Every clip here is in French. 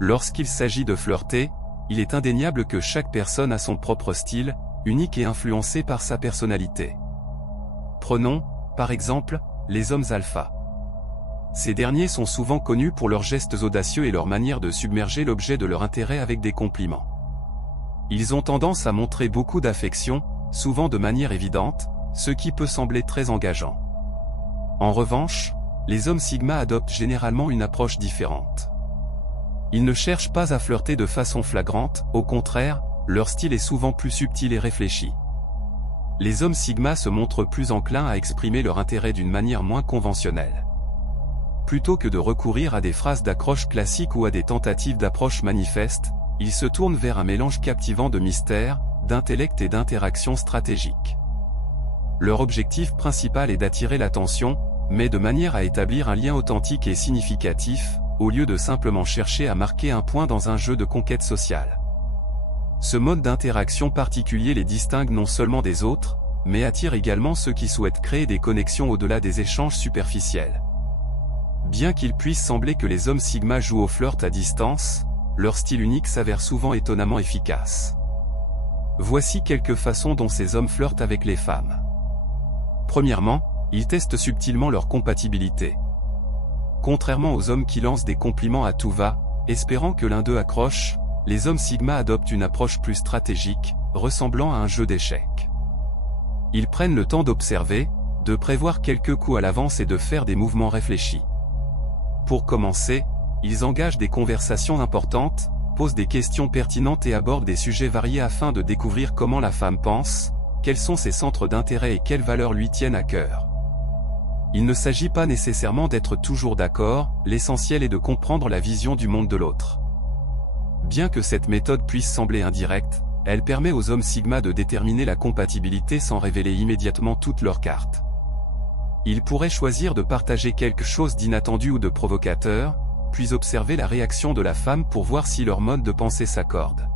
Lorsqu'il s'agit de flirter, il est indéniable que chaque personne a son propre style, unique et influencé par sa personnalité. Prenons, par exemple, les hommes alpha. Ces derniers sont souvent connus pour leurs gestes audacieux et leur manière de submerger l'objet de leur intérêt avec des compliments. Ils ont tendance à montrer beaucoup d'affection, souvent de manière évidente, ce qui peut sembler très engageant. En revanche, les hommes sigma adoptent généralement une approche différente. Ils ne cherchent pas à flirter de façon flagrante, au contraire, leur style est souvent plus subtil et réfléchi. Les hommes sigma se montrent plus enclins à exprimer leur intérêt d'une manière moins conventionnelle. Plutôt que de recourir à des phrases d'accroche classiques ou à des tentatives d'approche manifeste, ils se tournent vers un mélange captivant de mystère, d'intellect et d'interaction stratégique. Leur objectif principal est d'attirer l'attention, mais de manière à établir un lien authentique et significatif, au lieu de simplement chercher à marquer un point dans un jeu de conquête sociale. Ce mode d'interaction particulier les distingue non seulement des autres, mais attire également ceux qui souhaitent créer des connexions au-delà des échanges superficiels. Bien qu'il puisse sembler que les hommes sigma jouent au flirt à distance, leur style unique s'avère souvent étonnamment efficace. Voici quelques façons dont ces hommes flirtent avec les femmes. Premièrement, ils testent subtilement leur compatibilité. Contrairement aux hommes qui lancent des compliments à tout va, espérant que l'un d'eux accroche, les hommes sigma adoptent une approche plus stratégique, ressemblant à un jeu d'échecs. Ils prennent le temps d'observer, de prévoir quelques coups à l'avance et de faire des mouvements réfléchis. Pour commencer, ils engagent des conversations importantes, posent des questions pertinentes et abordent des sujets variés afin de découvrir comment la femme pense, quels sont ses centres d'intérêt et quelles valeurs lui tiennent à cœur. Il ne s'agit pas nécessairement d'être toujours d'accord, l'essentiel est de comprendre la vision du monde de l'autre. Bien que cette méthode puisse sembler indirecte, elle permet aux hommes sigma de déterminer la compatibilité sans révéler immédiatement toutes leurs cartes. Ils pourraient choisir de partager quelque chose d'inattendu ou de provocateur, puis observer la réaction de la femme pour voir si leur mode de pensée s'accorde.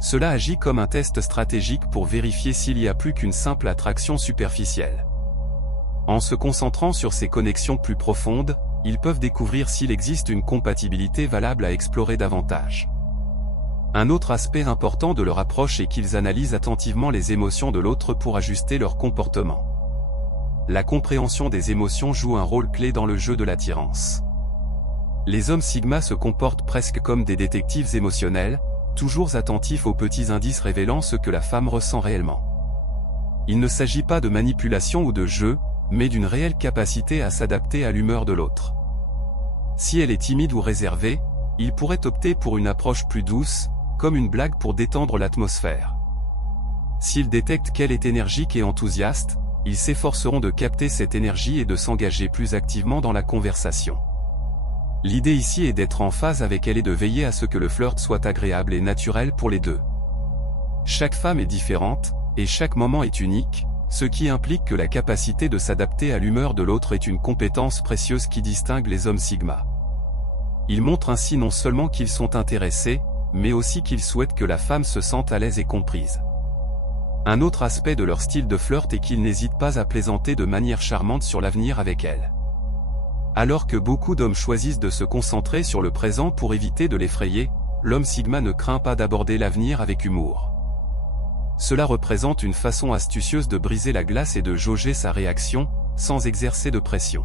Cela agit comme un test stratégique pour vérifier s'il y a plus qu'une simple attraction superficielle. En se concentrant sur ces connexions plus profondes, ils peuvent découvrir s'il existe une compatibilité valable à explorer davantage. Un autre aspect important de leur approche est qu'ils analysent attentivement les émotions de l'autre pour ajuster leur comportement. La compréhension des émotions joue un rôle clé dans le jeu de l'attirance. Les hommes sigma se comportent presque comme des détectives émotionnels, toujours attentifs aux petits indices révélant ce que la femme ressent réellement. Il ne s'agit pas de manipulation ou de jeu, mais d'une réelle capacité à s'adapter à l'humeur de l'autre. Si elle est timide ou réservée, ils pourraient opter pour une approche plus douce, comme une blague pour détendre l'atmosphère. S'ils détectent qu'elle est énergique et enthousiaste, ils s'efforceront de capter cette énergie et de s'engager plus activement dans la conversation. L'idée ici est d'être en phase avec elle et de veiller à ce que le flirt soit agréable et naturel pour les deux. Chaque femme est différente, et chaque moment est unique, ce qui implique que la capacité de s'adapter à l'humeur de l'autre est une compétence précieuse qui distingue les hommes sigma. Ils montrent ainsi non seulement qu'ils sont intéressés, mais aussi qu'ils souhaitent que la femme se sente à l'aise et comprise. Un autre aspect de leur style de flirt est qu'ils n'hésitent pas à plaisanter de manière charmante sur l'avenir avec elle. Alors que beaucoup d'hommes choisissent de se concentrer sur le présent pour éviter de l'effrayer, l'homme sigma ne craint pas d'aborder l'avenir avec humour. Cela représente une façon astucieuse de briser la glace et de jauger sa réaction, sans exercer de pression.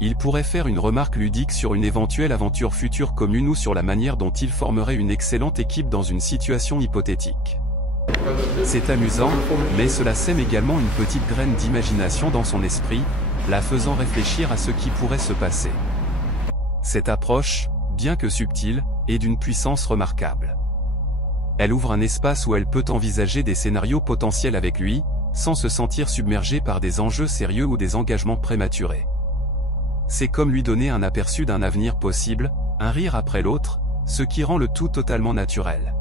Il pourrait faire une remarque ludique sur une éventuelle aventure future commune ou sur la manière dont il formerait une excellente équipe dans une situation hypothétique. C'est amusant, mais cela sème également une petite graine d'imagination dans son esprit, la faisant réfléchir à ce qui pourrait se passer. Cette approche, bien que subtile, est d'une puissance remarquable. Elle ouvre un espace où elle peut envisager des scénarios potentiels avec lui, sans se sentir submergée par des enjeux sérieux ou des engagements prématurés. C'est comme lui donner un aperçu d'un avenir possible, un rire après l'autre, ce qui rend le tout totalement naturel.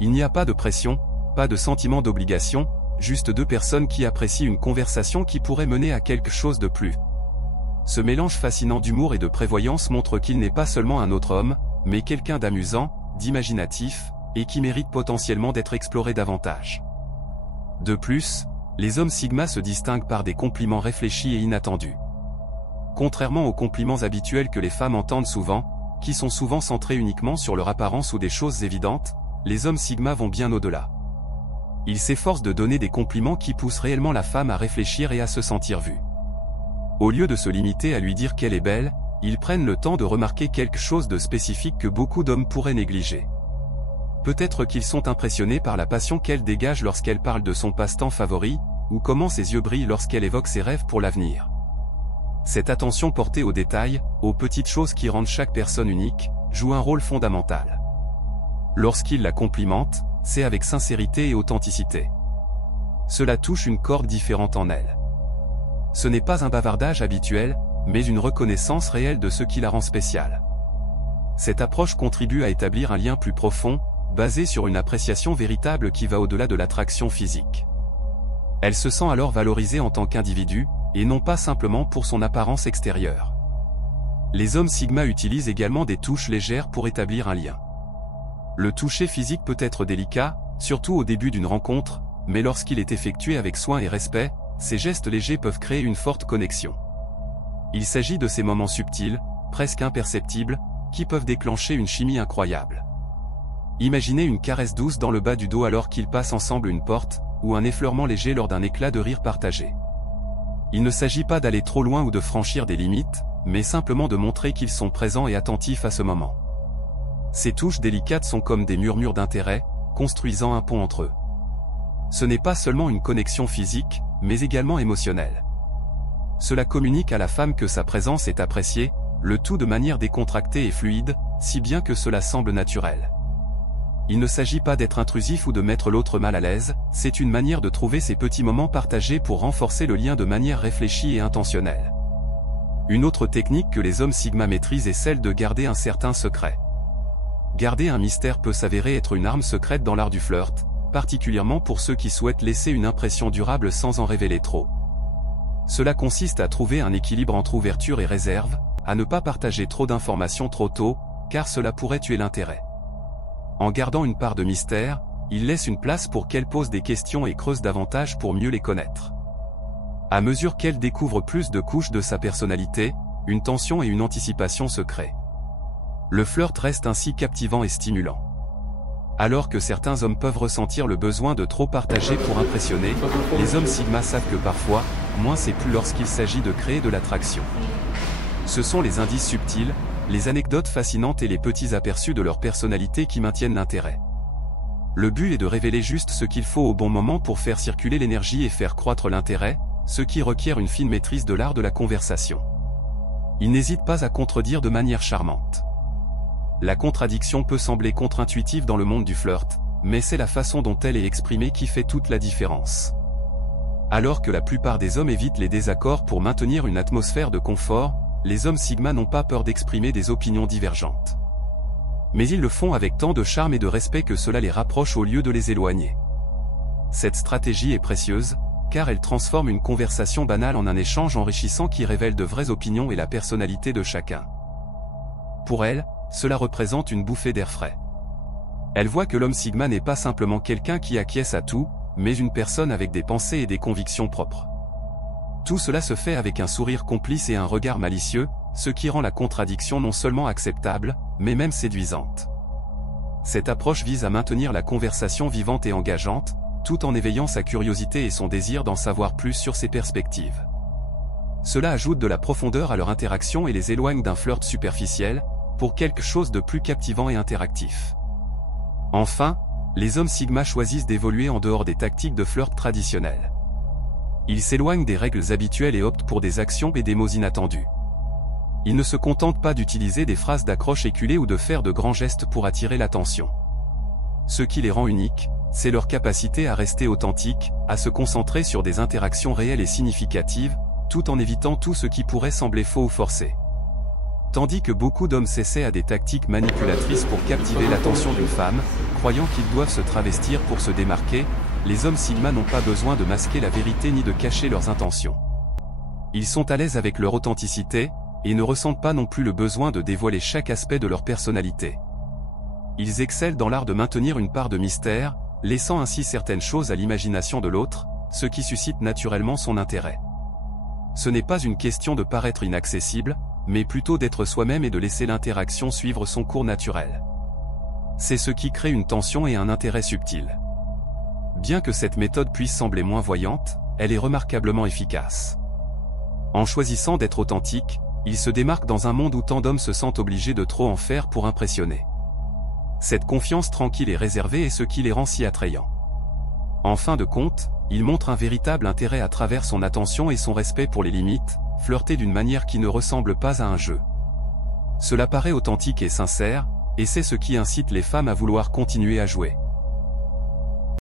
Il n'y a pas de pression, pas de sentiment d'obligation, juste deux personnes qui apprécient une conversation qui pourrait mener à quelque chose de plus. Ce mélange fascinant d'humour et de prévoyance montre qu'il n'est pas seulement un autre homme, mais quelqu'un d'amusant, d'imaginatif, et qui mérite potentiellement d'être exploré davantage. De plus, les hommes sigma se distinguent par des compliments réfléchis et inattendus. Contrairement aux compliments habituels que les femmes entendent souvent, qui sont souvent centrés uniquement sur leur apparence ou des choses évidentes, les hommes Sigma vont bien au-delà. Ils s'efforcent de donner des compliments qui poussent réellement la femme à réfléchir et à se sentir vue. Au lieu de se limiter à lui dire qu'elle est belle, ils prennent le temps de remarquer quelque chose de spécifique que beaucoup d'hommes pourraient négliger. Peut-être qu'ils sont impressionnés par la passion qu'elle dégage lorsqu'elle parle de son passe-temps favori, ou comment ses yeux brillent lorsqu'elle évoque ses rêves pour l'avenir. Cette attention portée aux détails, aux petites choses qui rendent chaque personne unique, joue un rôle fondamental. Lorsqu'ils la complimentent, c'est avec sincérité et authenticité. Cela touche une corde différente en elle. Ce n'est pas un bavardage habituel, mais une reconnaissance réelle de ce qui la rend spéciale. Cette approche contribue à établir un lien plus profond, basé sur une appréciation véritable qui va au-delà de l'attraction physique. Elle se sent alors valorisée en tant qu'individu, et non pas simplement pour son apparence extérieure. Les hommes Sigma utilisent également des touches légères pour établir un lien. Le toucher physique peut être délicat, surtout au début d'une rencontre, mais lorsqu'il est effectué avec soin et respect, ces gestes légers peuvent créer une forte connexion. Il s'agit de ces moments subtils, presque imperceptibles, qui peuvent déclencher une chimie incroyable. Imaginez une caresse douce dans le bas du dos alors qu'ils passent ensemble une porte, ou un effleurement léger lors d'un éclat de rire partagé. Il ne s'agit pas d'aller trop loin ou de franchir des limites, mais simplement de montrer qu'ils sont présents et attentifs à ce moment. Ces touches délicates sont comme des murmures d'intérêt, construisant un pont entre eux. Ce n'est pas seulement une connexion physique, mais également émotionnelle. Cela communique à la femme que sa présence est appréciée, le tout de manière décontractée et fluide, si bien que cela semble naturel. Il ne s'agit pas d'être intrusif ou de mettre l'autre mal à l'aise, c'est une manière de trouver ces petits moments partagés pour renforcer le lien de manière réfléchie et intentionnelle. Une autre technique que les hommes Sigma maîtrisent est celle de garder un certain secret. Garder un mystère peut s'avérer être une arme secrète dans l'art du flirt, particulièrement pour ceux qui souhaitent laisser une impression durable sans en révéler trop. Cela consiste à trouver un équilibre entre ouverture et réserve, à ne pas partager trop d'informations trop tôt, car cela pourrait tuer l'intérêt. En gardant une part de mystère, il laisse une place pour qu'elle pose des questions et creuse davantage pour mieux les connaître. À mesure qu'elle découvre plus de couches de sa personnalité, une tension et une anticipation se créent. Le flirt reste ainsi captivant et stimulant. Alors que certains hommes peuvent ressentir le besoin de trop partager pour impressionner, les hommes Sigma savent que parfois, moins c'est plus lorsqu'il s'agit de créer de l'attraction. Ce sont les indices subtils, les anecdotes fascinantes et les petits aperçus de leur personnalité qui maintiennent l'intérêt. Le but est de révéler juste ce qu'il faut au bon moment pour faire circuler l'énergie et faire croître l'intérêt, ce qui requiert une fine maîtrise de l'art de la conversation. Ils n'hésitent pas à contredire de manière charmante. La contradiction peut sembler contre-intuitive dans le monde du flirt, mais c'est la façon dont elle est exprimée qui fait toute la différence. Alors que la plupart des hommes évitent les désaccords pour maintenir une atmosphère de confort, les hommes Sigma n'ont pas peur d'exprimer des opinions divergentes. Mais ils le font avec tant de charme et de respect que cela les rapproche au lieu de les éloigner. Cette stratégie est précieuse, car elle transforme une conversation banale en un échange enrichissant qui révèle de vraies opinions et la personnalité de chacun. Pour elle, cela représente une bouffée d'air frais. Elle voit que l'homme Sigma n'est pas simplement quelqu'un qui acquiesce à tout, mais une personne avec des pensées et des convictions propres. Tout cela se fait avec un sourire complice et un regard malicieux, ce qui rend la contradiction non seulement acceptable, mais même séduisante. Cette approche vise à maintenir la conversation vivante et engageante, tout en éveillant sa curiosité et son désir d'en savoir plus sur ses perspectives. Cela ajoute de la profondeur à leur interaction et les éloigne d'un flirt superficiel, pour quelque chose de plus captivant et interactif. Enfin, les hommes Sigma choisissent d'évoluer en dehors des tactiques de flirt traditionnelles. Ils s'éloignent des règles habituelles et optent pour des actions et des mots inattendus. Ils ne se contentent pas d'utiliser des phrases d'accroche éculées ou de faire de grands gestes pour attirer l'attention. Ce qui les rend uniques, c'est leur capacité à rester authentiques, à se concentrer sur des interactions réelles et significatives, tout en évitant tout ce qui pourrait sembler faux ou forcé. Tandis que beaucoup d'hommes s'essaient à des tactiques manipulatrices pour captiver l'attention d'une femme, croyant qu'ils doivent se travestir pour se démarquer, les hommes Sigma n'ont pas besoin de masquer la vérité ni de cacher leurs intentions. Ils sont à l'aise avec leur authenticité, et ne ressentent pas non plus le besoin de dévoiler chaque aspect de leur personnalité. Ils excellent dans l'art de maintenir une part de mystère, laissant ainsi certaines choses à l'imagination de l'autre, ce qui suscite naturellement son intérêt. Ce n'est pas une question de paraître inaccessible, mais plutôt d'être soi-même et de laisser l'interaction suivre son cours naturel. C'est ce qui crée une tension et un intérêt subtil. Bien que cette méthode puisse sembler moins voyante, elle est remarquablement efficace. En choisissant d'être authentique, il se démarque dans un monde où tant d'hommes se sentent obligés de trop en faire pour impressionner. Cette confiance tranquille et réservée est ce qui les rend si attrayants. En fin de compte, il montre un véritable intérêt à travers son attention et son respect pour les limites, flirter d'une manière qui ne ressemble pas à un jeu. Cela paraît authentique et sincère, et c'est ce qui incite les femmes à vouloir continuer à jouer.